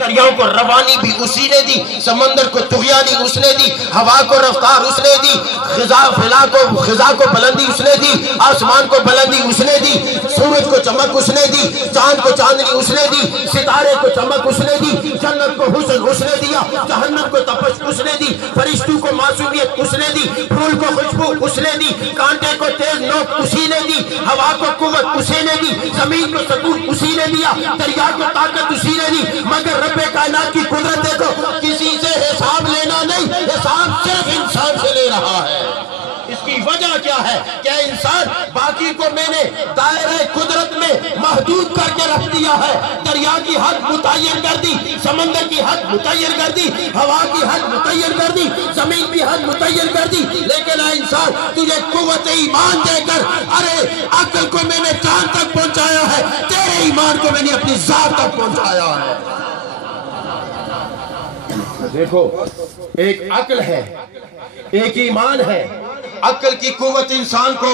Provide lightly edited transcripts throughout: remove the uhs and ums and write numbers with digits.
دریاؤں کو روانی بھی اسی نے دی، سمندر کو طغیانی اس نے دی، ہوا کو رفتار اس نے دی، خزاں کو بلندی اس نے دی، آسمان کو بلندی اس نے دی، سورج کو چمک اس نے دی، چاند کو چاندنی اس نے دی، ستارے کو چمک اس نے دی، جنت کو حسن اس نے دیا، جہنم کو تپش اس نے دی، فرشتوں کو معصومیت اس نے دی، پھول کو خوشبو اس نے دی، کانٹے کو تیز نوک اسی نے دی، ہوا کو قوت اسی نے دی، زمین کو سکون اسی نے دیا، دریا کو طاقت اسی نے دی، مگر رب کائنات کی قدرت دیکھو، کسی سے حساب لینا نہیں، حساب صرف انسان سے لے رہا ہے۔ اس کی وجہ کیا ہے؟ کہ انسان باقی کو میں نے دائرہ قدرت میں محدود کر کے رکھ دیا ہے، دریا کی حد متعین کر دی، سمندر کی حد متعین کر دی، ہوا کی حد متعین کر دی، زمین کی حد متعین کر دی، لیکن اے انسان تجھے قوت ایمان دے کر، ارے عقل کو میں نے چاند تک پہنچایا ہے، تیرے ایمان کو میں نے اپنی ذات تک پہنچایا ہے۔ دیکھو ایک عقل ہے، ایک ایمان ہے۔ عقل کی قوت انسان کو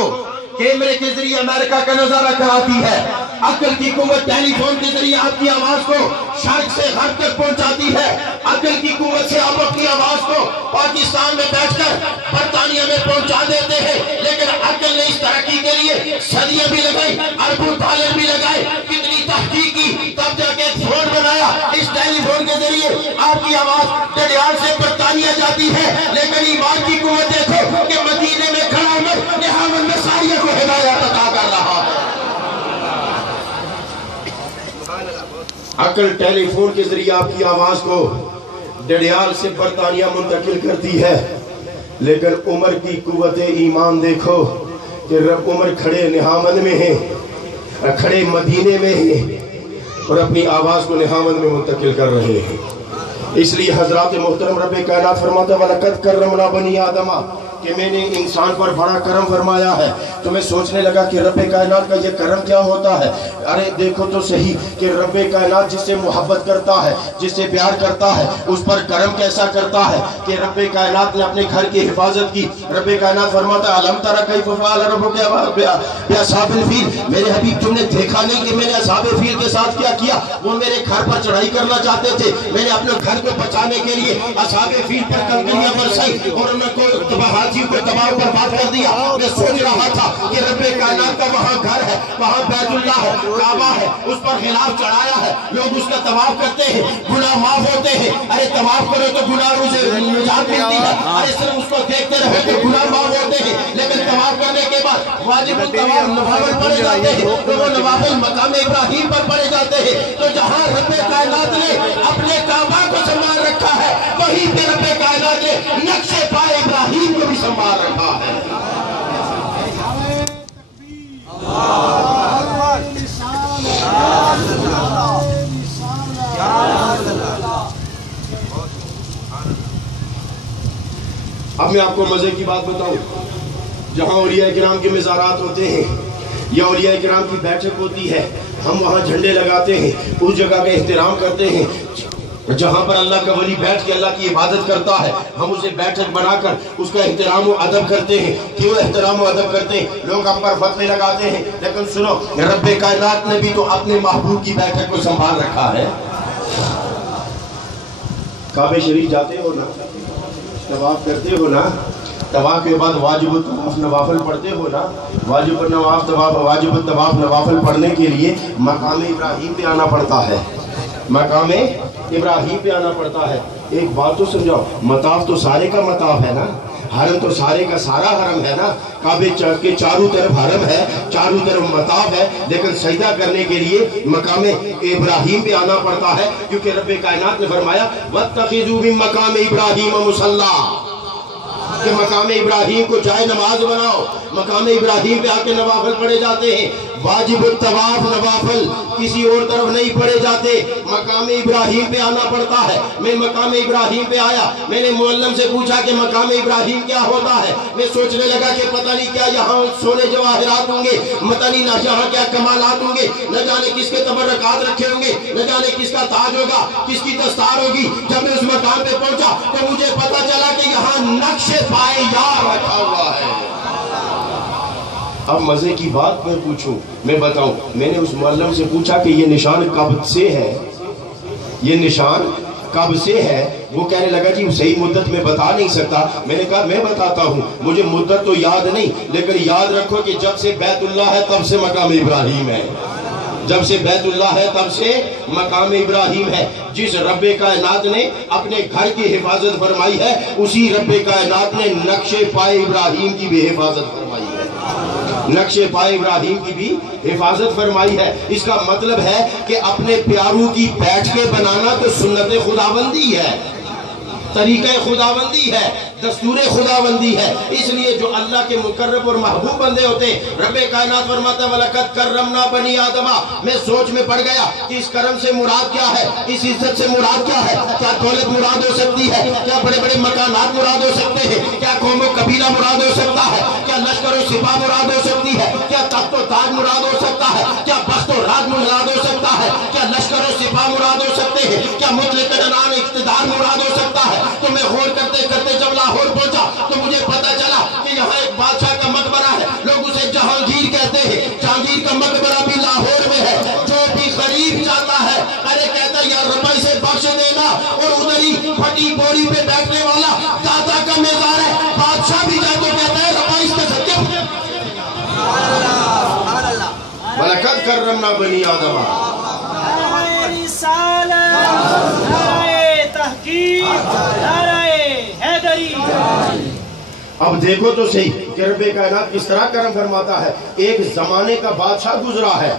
کیمرے کے ذریعے امریکہ کا نظارہ کراتی ہے، عقل کی قوت ٹیلی فون کے ذریعے آپ کی آواز کو شرق سے غرب تک پہنچاتی ہے، عقل کی قوت سے آپ اپنی آواز کو پاکستان میں بیٹھ کر برطانیہ میں پہنچا دیتے ہیں، لیکن عقل نے اس ترقی کے لیے صدیاں بھی لگائی، اربوں ڈالر بھی لگائے، کتنی تحقیق کی، تب جا کے ایک فون بنایا، اس ٹیلی فون کے ذریعے آپ کی آواز ڈڈیال سے برطانیہ جاتی ہے، لیکن ایمان کی قوت دیکھو کہ مدینے میں کھڑا عمر نہاون مسائیہ کو ہدایت عطا کر رہا ہے۔ عقل ٹیلی فون کے ذریعے آپ کی آواز کو ڈڈیال سے برطانیہ منتقل کرتی ہے، لیکن عمر کی قوت ایمان دیکھو کہ رب عمر کھڑے نہاون میں ہیں، کھڑے مدینے میں ہیں اور اپنی آواز کو نہاون میں منتقل کر رہے ہیں۔ اس لیے حضرات محترم رب کائنات فرماتا ہے وَلَقَدْ كَرَّمْنَا بَنِي آدَمَ کہ میں نے انسان پر بڑا کرم فرمایا ہے۔ تو میں سوچنے لگا کہ رب کائنات کا یہ کرم کیا ہوتا ہے؟ ارے دیکھو تو صحیح کہ رب کائنات جس سے محبت کرتا ہے، جس سے پیار کرتا ہے، اس پر کرم کیسا کرتا ہے کہ رب کائنات نے اپنے گھر کی حفاظت کی۔ رب کائنات فرماتا ہے أَلَمْ تَرَ كَيْفَ فَعَلَ رَبُّكَ بِأَصْحَابِ الْفِيلِ میرے حبیب تم نے دیکھا نہیں کہ میں نے اصحاب فیل کے ساتھ کیا کیا؟ وہ میرے گھر پر چڑھائی کرنا چاہتے تھے، میں نے اپنے گھر کو بچانے کے لیے اصحاب فیل پر کنکریاں برسائی اور ان کو حاجیوں کو تباہ پر بات کر دیا۔ میں سوچ رہا تھا کہ رب کائنات کا وہاں گھر ہے، وہاں بیت اللہ ہے، کعبہ ہے، اس پر خلاف چڑھایا ہے، لوگ اس کا طواف کرتے ہیں، گناہ معاف ہوتے ہیں۔ ارے طواف کرو تو گناہوں سے نجات ملتی ہے، ارے صرف اس کو دیکھتے رہو تو گناہ معاف ہوتے ہیں، لیکن طواف کرنے کے بعد واجب الطواف نوافل پڑھے جاتے ہیں، تو وہ نوافل مقام ابراہیم پر پڑھے جاتے ہیں۔ تو جہاں رب کائنات نے اپنے کعبہ کو سنبھال رکھا ہے، وہیں پہ رب کائنات نے نقش پائے ابراہیم کو بھی سنبھال رکھا ہے۔ اب میں آپ کو مزے کی بات بتاؤں، جہاں اولیاء کرام کے مزارات ہوتے ہیں یا اولیاء کرام کی بیٹھک ہوتی ہے، ہم وہاں جھنڈے لگاتے ہیں، اس جگہ کا احترام کرتے ہیں۔ جہاں پر اللہ کا ولی بیٹھ کے اللہ کی عبادت کرتا ہے، ہم اسے بیٹھک بنا کر اس کا احترام و ادب کرتے ہیں۔ کیوں احترام و ادب کرتے ہیں؟ لوگ ہم پر فتوے لگاتے ہیں، لیکن سنو رب کائنات نے بھی تو اپنے محبوب کی بیٹھک کو سنبھال رکھا ہے۔ کعبہ شریف جاتے ہو نا، طواف کرتے ہو نا، طواف کے بعد واجب الطواف نوافل پڑھتے ہو نا، واجب الطواف نوافل پڑھنے کے لیے مقام ابراہیم پہ آنا پڑتا ہے، مقام ابراہیم پہ آنا پڑتا ہے۔ ایک بات تو سمجھاؤ، مطاف تو سارے کا مطاف ہے نا، حرم تو سارے کا سارا حرم ہے نا، کعبے کے چاروں طرف حرم ہے، چاروں طرف مطاف ہے، لیکن سجدہ کرنے کے لیے مقام ابراہیم پہ آنا پڑتا ہے، کیونکہ رب کائنات نے فرمایا وَاتَّخِذُوا مِن مَقَامِ إِبْرَاهِيمَ مُصَلًّى کہ مقام ابراہیم کو جائے نماز بناؤ۔ مقام ابراہیم پہ آ کے نوافل پڑھے جاتے ہیں، واجب الطواف نوافل کسی اور طرف نہیں پڑھے جاتے، مقام ابراہیم پہ آنا پڑتا ہے۔ میں مقام ابراہیم پہ آیا، میں نے معلم سے پوچھا کہ مقام ابراہیم کیا ہوتا ہے۔ میں سوچنے لگا کہ پتہ نہیں کیا یہاں سونے جواہرات ہوں گے، پتہ نہیں یہاں کیا کمالات ہوں گے، نہ جانے کس کے تبرکات رکھے ہوں گے، نہ جانے کس کا تاج ہوگا، کس کی دستار ہوگی۔ جب میں اس مقام پہ پہنچا تو مجھے پتہ چلا کہ یہاں نقش پائے یار رکھا ہوا ہے۔ اب مزے کی بات میں پوچھوں، میں بتاؤں، میں نے اس معلم سے پوچھا کہ یہ نشان کب سے ہے؟ یہ نشان کب سے ہے؟ وہ کہنے لگا جی صحیح مدت میں بتا نہیں سکتا. میں نے کہا میں بتاتا ہوں, مجھے مدت تو یاد نہیں, لیکن یاد رکھو کہ جب سے بیت اللہ ہے تب سے مقام ابراہیم ہے. جب سے بیت اللہ ہے تب سے مقام ابراہیم ہے. جس رب کائنات نے اپنے گھر کی حفاظت فرمائی ہے, اسی رب کائنات نے نقش پائے ابراہیم کی بھی حفاظت فرمائی ہے. نقش پائے ابراہیم کی بھی حفاظت فرمائی ہے. اس کا مطلب ہے کہ اپنے پیاروں کی بیٹھ کے بنانا تو سنت خداوندی ہے, طریقہ خداوندی ہے, دستور خداوندی ہے. اس لیے جو اللہ کے مقرب اور محبوب بندے ہوتے, رب کائنات فرماتا ہے وَلَقَدْ كَرَّمْنَا بَنِي آدَمَ. میں سوچ میں پڑ گیا کہ اس کرم سے مراد کیا ہے, اس عزت سے مراد کیا ہے. کیا دولت مراد ہو سکتی ہے؟ کیا بڑے بڑے مکانات مراد ہو سکتے ہیں؟ کیا قوم و قبیلہ مراد ہو سکتا ہے؟ کیا لشکر و سپاہ مراد ہو سکتی ہے؟ کیا تخت و تاج مراد ہو سکتا ہے؟ کیا بخت و راج مراد ہو سکتا ہے؟ کیا لشکر و سپاہ مراد ہو سکتے ہیں؟ کیا مطلق عنان اقتدار مراد ہو سکتا ہے؟ تو میں غور کرتے کرتے جب لاہور پہنچا تو مجھے پتا چلا کہ یہاں ایک بادشاہ کا مقبرہ ہے, لوگ اسے جہانگیر کہتے ہیں. جہانگیر کا مقبرہ بھی لاہور میں ہے. جو بھی غریب جاتا ہے ارے کہتا ہے یا رب اسے بخش دینا, اور ادھر ہی پھٹی بوری پہ بیٹھنے والا داتا کا مزار ہے. بادشاہ بھی جا تو کہتا ہے رب اس کے صدقے وَلَقَدْ كَرَّمْنَا بَنِي آدَمَ. نعرہ رسالت, نعرہ تحقیق, نعرہ حیدری. اب دیکھو تو صحیح کہ رب کائنات کس طرح کرم فرماتا ہے. ایک زمانے کا بادشاہ گزرا ہے,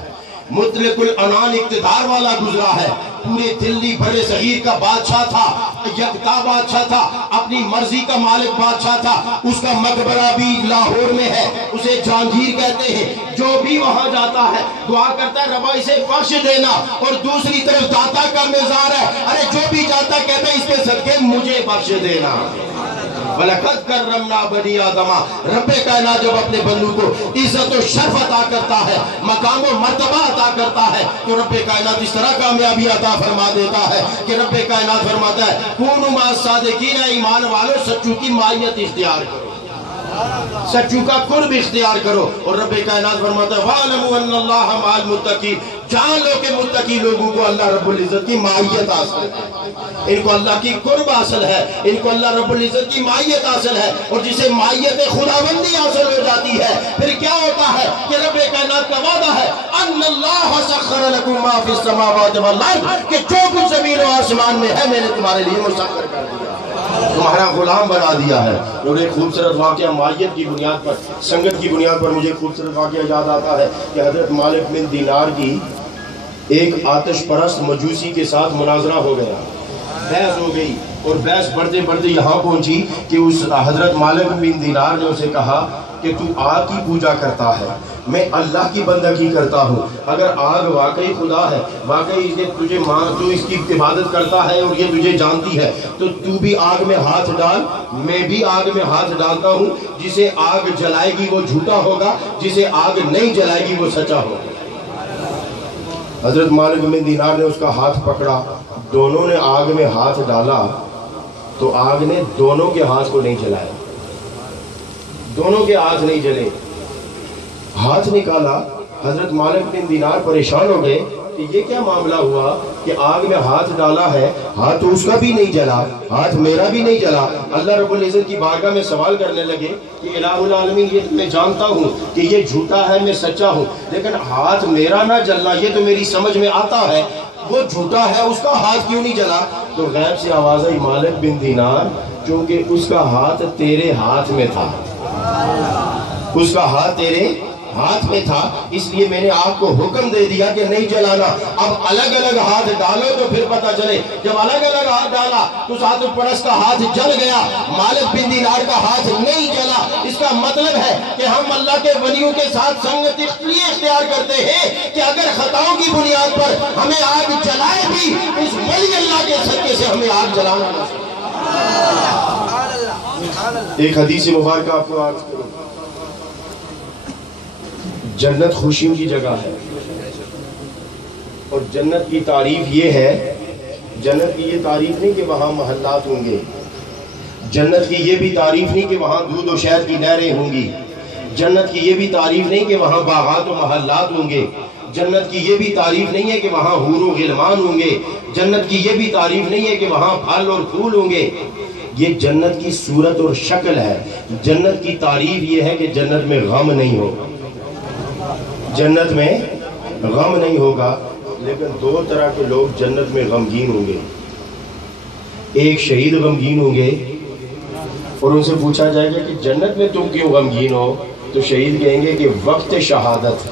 مطلق العنان اقتدار والا گزرا ہے, پورے دلی بڑے صغیر کا بادشاہ تھا, یکتا بادشاہ تھا, اپنی مرضی کا مالک بادشاہ تھا. اس کا مقبرہ بھی لاہور میں ہے, اسے جہانگیر کہتے ہیں. جو بھی وہاں جاتا ہے دعا کرتا ہے ربا اسے بخش دینا, اور دوسری طرف داتا کا مزار ہے, ارے جو بھی جاتا کہتا ہے اس کے صدقے مجھے بخش دینا. وَلَقَدْ كَرَّمْنَا بَنِي آدَمَ. رب کائنات جب اپنے بندوں کو عزت و شرف عطا کرتا ہے, مقام و مرتبہ عطا کرتا ہے, تو رب کائنات اس طرح کامیابی عطا فرما دیتا ہے کہ رب کائنات فرماتا ہے کونوا مع الصادقین, ایمان والو سچوں کی مائیت اختیار کرو, سچوں کا قرب اختیار کرو. اور رب کائنات فرماتا ہے وَاعْلَمُوا أَنَّ اللَّهَ مَعَ الْمُتَّقِينَ. جان لو کہ متقی لوگوں کو اللہ رب العزت کی مائیت حاصل ہے, ان کو اللہ کی قرب حاصل ہے, ان کو اللہ رب العزت کی مائیت حاصل ہے. اور جسے مائیت خداوندی حاصل ہو جاتی ہے پھر کیا ہوتا ہے کہ رب کائنات کا وعدہ ہے ان اللہ سخر لکم ما فی السماوات والارض, کہ جو کچھ زمین و آسمان میں ہے میں نے تمہارے لیے مسخر کر دیا, تمہارا غلام بنا دیا ہے. اور ایک خوبصورت واقعہ مائیت کی بنیاد پر, سنگت کی بنیاد پر مجھے خوبصورت واقعہ یاد آتا ہے کہ حضرت مالک بن دینار کی ایک آتش پرست مجوسی کے ساتھ مناظرہ ہو گیا, بحث ہو گئی, اور بحث بڑھتے بڑھتے یہاں پہنچی کہ اس حضرت مالک بن دینار نے اسے کہا کہ تو آگ کی پوجا کرتا ہے, میں اللہ کی بندگی کرتا ہوں. اگر آگ واقعی خدا ہے, واقعی تجھے تو اس کی عبادت کرتا ہے اور یہ تجھے جانتی ہے, تو بھی آگ میں ہاتھ ڈال, میں بھی آگ میں ہاتھ ڈالتا ہوں. جسے آگ جلائے گی وہ جھوٹا ہوگا, جسے آگ نہیں جلائے گی وہ سچا ہوگا. حضرت مالک بن دینار نے اس کا ہاتھ پکڑا, دونوں نے آگ میں ہاتھ ڈالا تو آگ نے دونوں کے ہاتھ کو نہیں جلایا, دونوں کے ہاتھ نہیں جلے. ہاتھ نکالا, حضرت مالک بن دینار پریشان ہو گئے کہ یہ کیا معاملہ ہوا کہ آگ میں ہاتھ ڈالا ہے, ہاتھ تو اس کا بھی نہیں جلا, ہاتھ میرا بھی نہیں جلا. اللہ رب العزت کی بارگاہ میں سوال کرنے لگے کہ الہ العالمین یہ میں جانتا ہوں کہ یہ جھوٹا ہے, میں سچا ہوں, لیکن ہاتھ میرا نہ جلنا یہ تو میری سمجھ میں آتا ہے, وہ جھوٹا ہے اس کا ہاتھ کیوں نہیں جلا؟ تو غیب سے آواز آئی مالک بن دینار چونکہ اس کا ہاتھ تیرے ہاتھ میں تھا, اس کا ہاتھ تیرے ہاتھ میں تھا, اس لیے میں نے آپ کو حکم دے دیا کہ نہیں جلانا. اب الگ الگ ہاتھ ڈالو تو پھر پتہ چلے. جب الگ الگ ہاتھ ڈالا تو ساتھ پرست کا ہاتھ جل گیا, مالک بن دینار کا ہاتھ نہیں جلا. اس کا مطلب ہے کہ ہم اللہ کے ولیوں کے ساتھ سنگت اس لیے اختیار کرتے ہیں کہ اگر خطاؤں کی بنیاد پر ہمیں آگ جلائے بھی, اس ولی اللہ کے صدقے سے ہمیں آگ جلانا نہ سکے. ایک حدیث مبارکہ آپ کو عرض کروں. جنت خوشیوں کی جگہ ہے, اور جنت کی تعریف یہ ہے, جنت کی یہ تعریف نہیں کہ وہاں محلات ہوں گے, جنت کی یہ بھی تعریف نہیں کہ وہاں دودھ و شہد کی نہریں ہوں گی, جنت کی یہ بھی تعریف نہیں کہ وہاں باغات و محلات ہوں گے, جنت کی یہ بھی تعریف نہیں ہے کہ وہاں حور و غلمان ہوں گے. جنت کی یہ بھی تعریف نہیں ہے کہ وہاں پھل اور پھول ہوں گے، یہ جنت کی صورت اور شکل ہے۔ جنت کی تعریف یہ ہے کہ جنت میں غم نہیں ہوگا، جنت میں غم نہیں ہوگا۔ لیکن دو طرح کے لوگ جنت میں غمگین ہوں گے۔ ایک شہید غمگین ہوں گے، اور ان سے پوچھا جائے گا کہ جنت میں تم کیوں غمگین ہو؟ تو شہید کہیں گے کہ وقت شہادت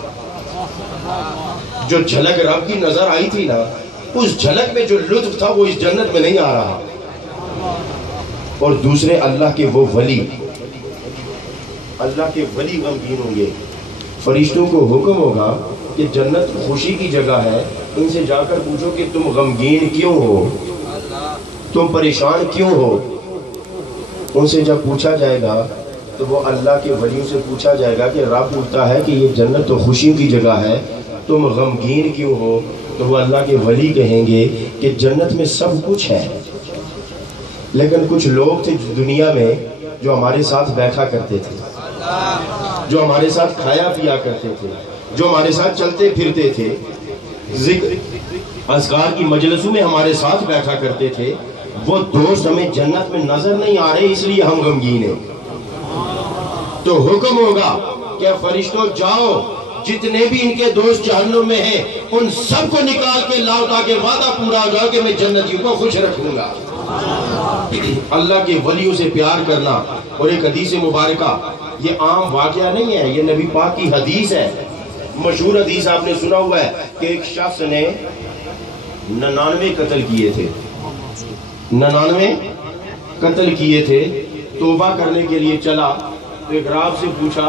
جو جھلک رب کی نظر آئی تھی نا، اس جھلک میں جو لطف تھا وہ اس جنت میں نہیں آ رہا۔ اور دوسرے اللہ کے وہ ولی، اللہ کے ولی غمگین ہوں گے۔ فرشتوں کو حکم ہوگا کہ جنت خوشی کی جگہ ہے، ان سے جا کر پوچھو کہ تم غمگین کیوں ہو، تم پریشان کیوں ہو۔ ان سے جب پوچھا جائے گا تو وہ اللہ کے ولیوں سے پوچھا جائے گا کہ رب پوچھتا ہے کہ یہ جنت تو خوشی کی جگہ ہے، تم غمگین کیوں ہو؟ تو وہ اللہ کے ولی کہیں گے کہ جنت میں سب کچھ ہے، لیکن کچھ لوگ تھے دنیا میں جو ہمارے ساتھ بیٹھا کرتے تھے، جو ہمارے ساتھ کھایا پیا کرتے تھے، جو ہمارے ساتھ چلتے پھرتے تھے، ذکر اذکار کی مجلسوں میں ہمارے ساتھ بیٹھا کرتے تھے، وہ دوست ہمیں جنت میں نظر نہیں آ رہے، اس لیے ہم غمگین ہیں۔ تو حکم ہوگا کہ فرشتوں جاؤ، جتنے بھی ان کے دوست جہنم میں ہیں ان سب کو نکال کے لاؤ تاکہ وعدہ پورا ہو جائے کہ میں جنتیوں کو خوش رکھوں گا۔ اللہ کے ولیوں سے پیار کرنا۔ اور ایک حدیث مبارکہ، یہ عام واقعہ نہیں ہے، یہ نبی پاک کی حدیث ہے، مشہور حدیث آپ نے سنا ہوا ہے کہ ایک شخص نے 99 قتل کیے تھے، 99 قتل کیے تھے، توبہ کرنے کے لیے چلا تو ایک راب سے پوچھا